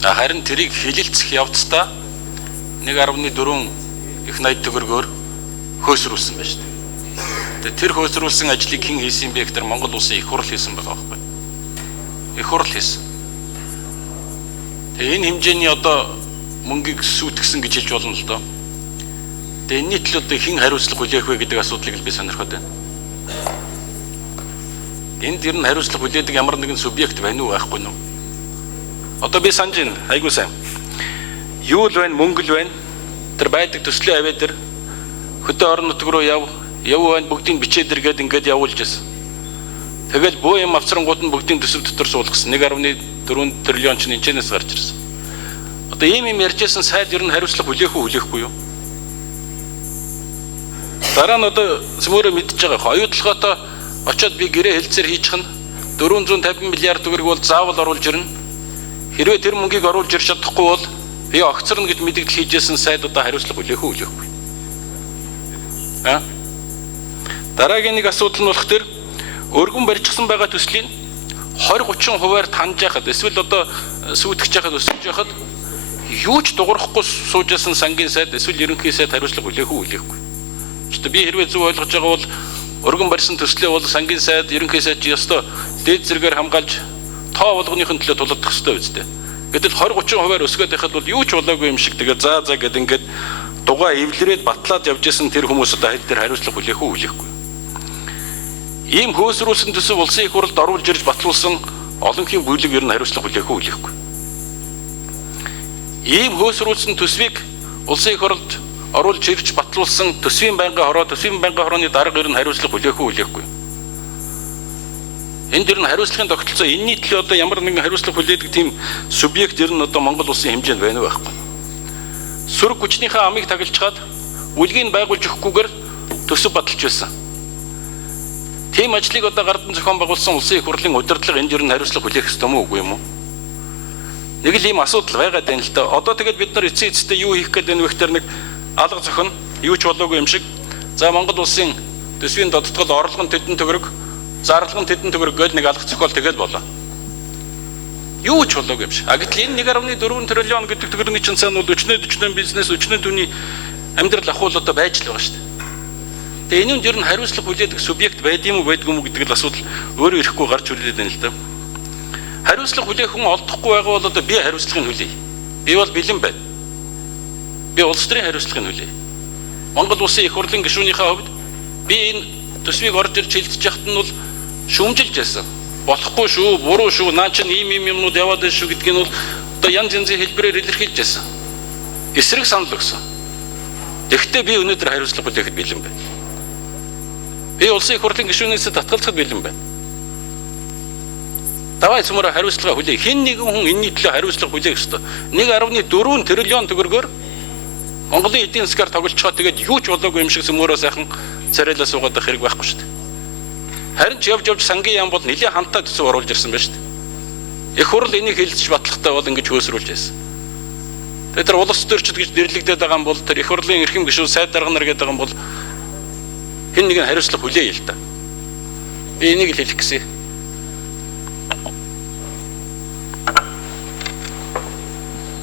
Харин тэрийг хилэлцэх явцдаа 1.4 их 80 төгрөгөөр хөөсрүүлсэн байна шүү дээ. Тэр хөөсрүүлсэн ажлыг хэн хийсэн бэ гэхээр Монгол улсын их хурл хийсэн байгаа байхгүй. Их хурл хийсэн. Тэгээ энэ хэмжээний одоо мөнгийг сүйтгэсэн гэж хэлж болно л доо. Тэгээ энэний төлөө одоо хэн хариуцлага хүлээх вэ гэдэг асуудлыг л би сонирхоод байна. Энд ер нь хариуцлага хүлээдэг ямар нэгэн субъект байна уу байхгүй нь. Одоо би санаж байна. Айгуу сайн. Юу л байна, мөнгө л байна. Тэр байдаг төслийн аваа дээр хөдөө орон нутг руу яв байна, бүгдийг бичээд иргээд ингээд явуулж байсан. Тэгэл буу юм авцрангууд нь бүгдийн төсөв дотор суулгасан. 1.4 триллион ч энэчнээс гарч ирсэн. Одоо ийм юм ярьжсэн сайд ер нь хариуцлага хүлээх үү хүлээхгүй юу? Дараа нь одоо зөвөрөө мэдчихэж байгаа. Оюутлоготой очоод би гэрээ хэлцээр хийчих нь 450 миллиард төгрөг бол заавал оруулж ирнэ. Хэрвээ тэр мөнгийг оруулж ирж чадахгүй бол би огцорно гэж мэдэгдэл хийжсэн сайд одоо хариуцлага хүлээх үү хүлээхгүй. Дараагийн нэг асуудал нь болох тэр өргөн барьчихсан байгаа төслийн 20-30%-аар таньж яхад эсвэл одоо сүйтгэж яхад өсөж яхад юу ч дуурахгүй суужсэн сангийн сайд эсвэл ерөнхий сайд хариуцлага хүлээх үү хүлээхгүй. Гэхдээ би хэрвээ зөв ойлгож байгаа бол өргөн барьсан төслөө бол сангийн сайд ерөнхий сайд чи ёстой дээд зэрэгээр хамгаалж тоо болгоныхын төлөө тулдах ёстой үстэй. Гэтэл 20-30%-аар өсгөөд байхад бол юу ч болоогүй юм шиг тэгээ заа гэд ингээд дугаа эвлэрээд батлаад явж исэн тэр хүмүүс одоо хэл дээр хариуцлага хүлээх үү хүлээхгүй. Ийм хөөсрүүлсэн төсөв улсын их хурлд оруулж ирж батлуулсан олонхын бүлэг ер нь хариуцлага хүлээх үү хүлээхгүй. Ийм хөөсрүүлсэн төсвийг улсын их хурлд оруулж ирж батлуулсан төсвийн байнгын хорооны дарга ер нь хариуцлага хүлээх үү хүлээхгүй. Энд ер нь хариуцлагын тогтолцоо энэний төлөө одоо ямар нэгэн хариуцлага хүлээдэг тийм субъект ер нь одоо Монгол улсын хэмжээнд байна уу байхгүй. Сөрөг хүчнийхээ амыг тагилчгаад үлгийг байгуулж өгөхгүйгээр төсөв баталж байсан. Тийм ажлыг одоо гардан зохион байгуулсан улсын их хурлын удирдлага энд ер нь хариуцлага хүлээх ёстой мó үгүй юм уу? Нэг л ийм асуудал байгаад байна л да. Одоо тэгээд бид нар эцсийн юу хийх гээд байна вэ гэхээр нэг алга зохион юу ч болоогүй юм шиг. За Монгол улсын төсвийн додтгол орлого нь тэдэн төгрөг, зарлага нь тэдэн төгрөг гээд нэг алга зохиол тэгэл болоо. Юу ч болоогүй юм шиг. Гэтэл энэ 1.4 триллион гэдэг төгрөгийн чинь цаана бол 40 бизнес, 40 түүний амьдрал ахуул одоо байж л байгаа шүү дээ. Тэгээ энэ нь ер нь хариуцлага хүлээдэг субъект байдığım уу байдгүй юм гэдэг л асуудал өөрөө ирэхгүй гарч ирээд байна л да. Хариуцлага хүлээх хүн олдохгүй байгаа бол одоо би хариуцлагыг хүлээе. Би бол бэлэн байна. Би улс төрийн хариуцлагыг хүлээе. Монгол улсын их хурлын гишүүнийхээ хувьд би энэ төсвийг орж ирж хилцэж яхад нь бол шүүмжилж байсан. Болохгүй шүү, буруу шүү, наа чинь ийм юмнууд яваад байна шүү гэдгийг нь бол одоо янз янзын хэлбэрээр илэрхийлж байсан. Эсрэг санал өгсөн. Тэгэхдээ би өнөөдөр хариуцлага хүлээхэд бэлэн байна. Би улсын их хурлын гишүүнээс татгалзахад бэлэн байна. Давай цөмөрө хариуцлага хүлэе. Хэн нэгэн хүн энэний төлөө хариуцлага хүлээх ёстой. 1.4 триллион төгрөгөөр Монголын эдийн засгаар тоглолцохоо тэгээд юу ч болоогүй юм шиг цөмөрөө сайхан царайлаа суугаад байх хэрэг байхгүй шүү дээ. Харин ч явж сангийн яам бол нэлээд хамтаа төсөв оруулж ирсэн байна шүү дээ. Их хурл энийг хэлэлцэж батлахтаа бол ингэж хөөсрүүлж байсан. Тэгээд тэр улс төрчид гэж нэрлэгдээд байгаа юм бол тэр их хурлын эрхэм гишүүн сайд дарга нар гэдэг юм бол хэн нэгэн хариуцлага хүлээе л та. Би энийг л хэлэх гэсэн.